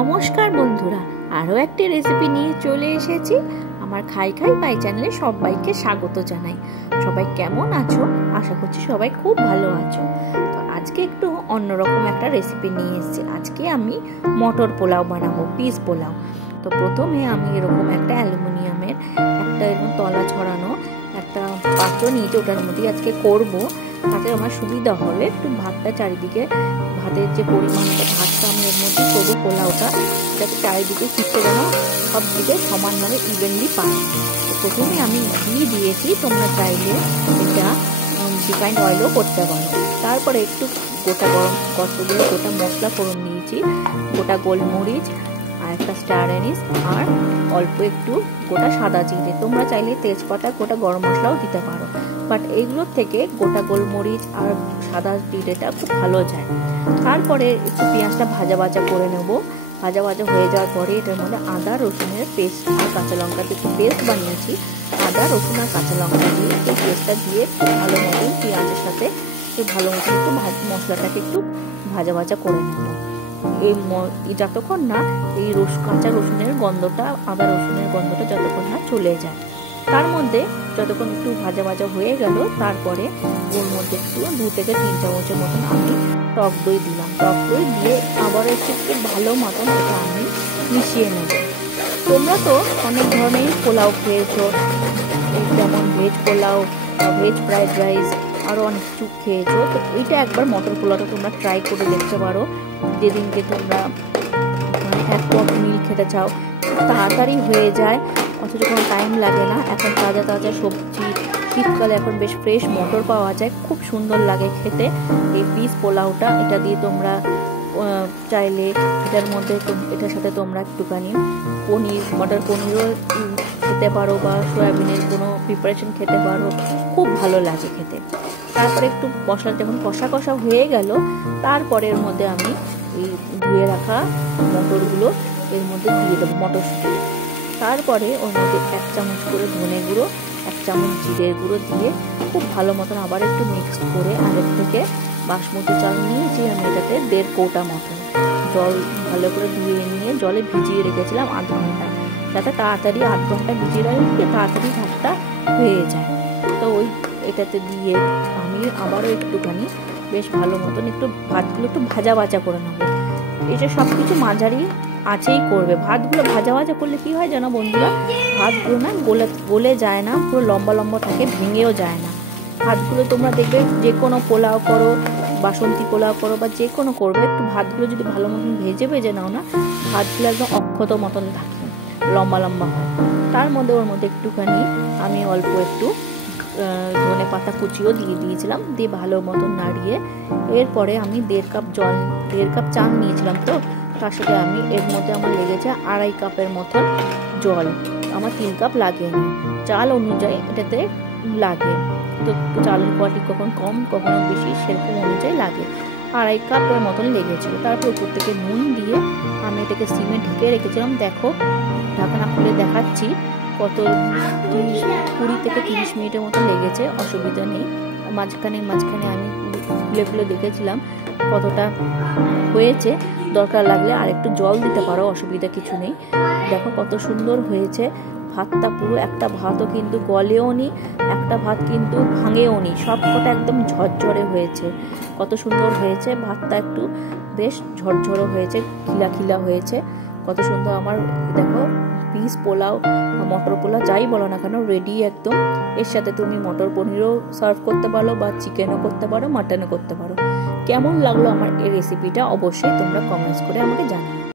নমস্কার বন্ধুরা, আরও একটি রেসিপি নিয়ে চলে এসেছি। আমার খাই খাই পাই চ্যানেলে সবাইকে স্বাগত জানাই। সবাই কেমন আছো? আশা করছি সবাই খুব ভালো আছো। তো আজকে একটু অন্যরকম একটা রেসিপি নিয়ে এসেছি। আজকে আমি মটর পোলাও বানাবো, পিস পোলাও। তো প্রথমে আমি এরকম একটা অ্যালুমিনিয়ামের একটা এরকম তলা ছড়ানো একটা পাত্র নিয়েছি, ওটার মধ্যেই আজকে করব। তাতে আমার সুবিধা হবে, একটু ভাতটা চারিদিকে, ভাতের যে পরিমাণটা ভাতটা আমি এর মধ্যে করবো পোলাওটা, যাতে চারিদিকে ছিটতে যেন সব দিকে সমানভাবে ইভেনলি পাই। তো প্রথমে আমি ঘি দিয়েছি, তোমরা চাইলে এটা রিফাইন্ড অয়েলও করতে পারো। তারপরে একটু গোটা কতগুলো গোটা মশলা ফোড়ন দিয়েছি, গোটা গোলমরিচ আর একটা স্টার অ্যানিস আর অল্প একটু গোটা সাদা জিরে। তোমরা চাইলে তেজপাতা গোটা গরম মশলাও দিতে পারো, বাট এইগুলোর থেকে গোটা গোলমরিচ আর সাদা জিরেটা খুব ভালো যায়। তারপরে একটু পেঁয়াজটা ভাজা ভাজা করে নেব। ভাজা ভাজা হয়ে যাওয়ার পরে এটার মধ্যে আদা রসুনের পেস্ট আর কাঁচা লঙ্কা একটু পেস্ট বানিয়েছি। আদা রসুন আর কাঁচা লঙ্কা দিয়ে এই পেস্টটা দিয়ে খুব ভালো মতন পেঁয়াজের সাথে ভালো মতন একটু মশলাটাকে একটু ভাজা ভাজা করে নেব। এই যতক্ষণ না এই কাঁচা রসুনের গন্ধটা, আদা রসুনের গন্ধটা যতক্ষণ না চলে যায়, তার মধ্যে যতক্ষণ একটু ভাজা ভাজা হয়ে গেল, তারপরে ওর মধ্যে একটু 2 থেকে 3 চামচের মতন আমি টক দই দিলাম। টক দই দিয়ে আবার একটু ভালো মতন এটা আমি মিশিয়ে নেব। তোমরা তো অনেক ধরনের পোলাও খেয়েছো, যেমন veg pulao, veg fried rice, আরও অনেক কিছু খেয়েছো। তো এইটা একবার মটর পোলাওটা তোমরা ট্রাই করে দেখতে পারো। যেদিনকে তোমরা এক পট মিল খেতে চাও, তাড়াতাড়ি হয়ে যায়, অথচ কোনো টাইম লাগে না। এখন তাজা তাজা সবজি, শীতকালে এখন বেশ ফ্রেশ মটর পাওয়া যায়, খুব সুন্দর লাগে খেতে এই পিস পোলাওটা। এটা দিয়ে তোমরা চাইলে এটার মধ্যে এটার সাথে তোমরা একটুখানি পনির, মটর পনিরও খেতে পারো বা সয়াবিনের কোনো প্রিপারেশন খেতে পারো, খুব ভালো লাগে খেতে। তারপরে একটু মশলা যখন কষা কষা হয়ে গেল, তারপরে এর মধ্যে আমি এই ধুয়ে রাখা মটরগুলো এর মধ্যে দিয়ে দেবো, মটরশুঁটি। তারপরে ওর মধ্যে 1 চামচ করে ধনে গুঁড়ো, 1 চামচ জিরের গুঁড়ো দিয়ে খুব ভালো মতন আবার একটু মিক্স করে আগের থেকে বাসমতি চাল নিয়েছি আমি, এটাতে 1.5 কৌটা মতন জল ভালো করে ধুয়ে নিয়ে জলে ভিজিয়ে রেখেছিলাম 1/2 ঘন্টা, যাতে তাড়াতাড়ি 1/2 ঘন্টা ভিজিয়ে রাখলে তাড়াতাড়ি ভাতটা হয়ে যায়। তো ওই এটাতে দিয়ে আমি আবারও একটুখানি বেশ ভালো মতন একটু ভাতগুলো একটু ভাজা ভাজা করে নেবো। এটা সব কিছু মাঝারি আঁচেই করবে। ভাতগুলো ভাজা ভাজা করলে কি হয় জানো বন্ধুরা, ভাতগুলো না গলে যায় না, পুরো লম্বা লম্বা থাকে, ভেঙেও যায় না। ভাতগুলো তোমরা দেখবে যে কোনো পোলাও করো, বাসন্তী পোলাও করো বা যে কোনো করবে, একটু ভাতগুলো যদি ভালো মতন ভেজে নাও না, ভাতগুলো একদম অক্ষত মতন থাকে, লম্বা লম্বা হয়। তার মধ্যে ওর মধ্যে একটুখানি আমি অল্প একটু ধনে পাতা কুচিও দিয়ে দিয়েছিলাম, দিয়ে ভালো মতন নাড়িয়ে এরপরে আমি 1.5 কাপ চাল নিয়েছিলাম। তো তার সাথে আমি এর মধ্যে আমার লেগেছে 2.5 কাপের মতন জল। আমার 3 কাপ লাগেনি, চাল অনুযায়ী এটাতে লাগে। তো চালের কোয়ালিটি কখন কম কখনো বেশি, সেরকম অনুযায়ী লাগে। 2.5 কাপের মতন লেগেছিল। তারপর উপর থেকে নুন দিয়ে আমি এটাকে সিমে ঢেকে রেখেছিলাম। দেখো ঢাকনা খুলে দেখাচ্ছি, কত 20 থেকে 30 মিনিটের মতো লেগেছে, অসুবিধা নেই। মাঝখানে আমি খুলে দেখেছিলাম কতটা হয়েছে। দরকার লাগলে আর একটু জল দিতে পারো, অসুবিধা কিছু নেই। দেখো কত সুন্দর হয়েছে ভাতটা, পুরো একটা ভাতও কিন্তু গলেও নি, একটা ভাত কিন্তু ভাঙেও নি, সব কটা একদম ঝরঝরে হয়েছে। কত সুন্দর হয়েছে ভাতটা, একটু বেশ ঝরঝরে হয়েছে, খিলা খিলা হয়েছে, কত সুন্দর। আমার দেখো পিস পোলাও, মটর পোলাও যাই বলো না কেন রেডি একদম। এর সাথে তুমি মটর পনিরও সার্ভ করতে পারো বা চিকেনও করতে পারো, মাটনও করতে পারো। কেমন লাগলো আমার এই রেসিপিটা অবশ্যই তোমরা কমেন্টস করে আমাকে জানাও।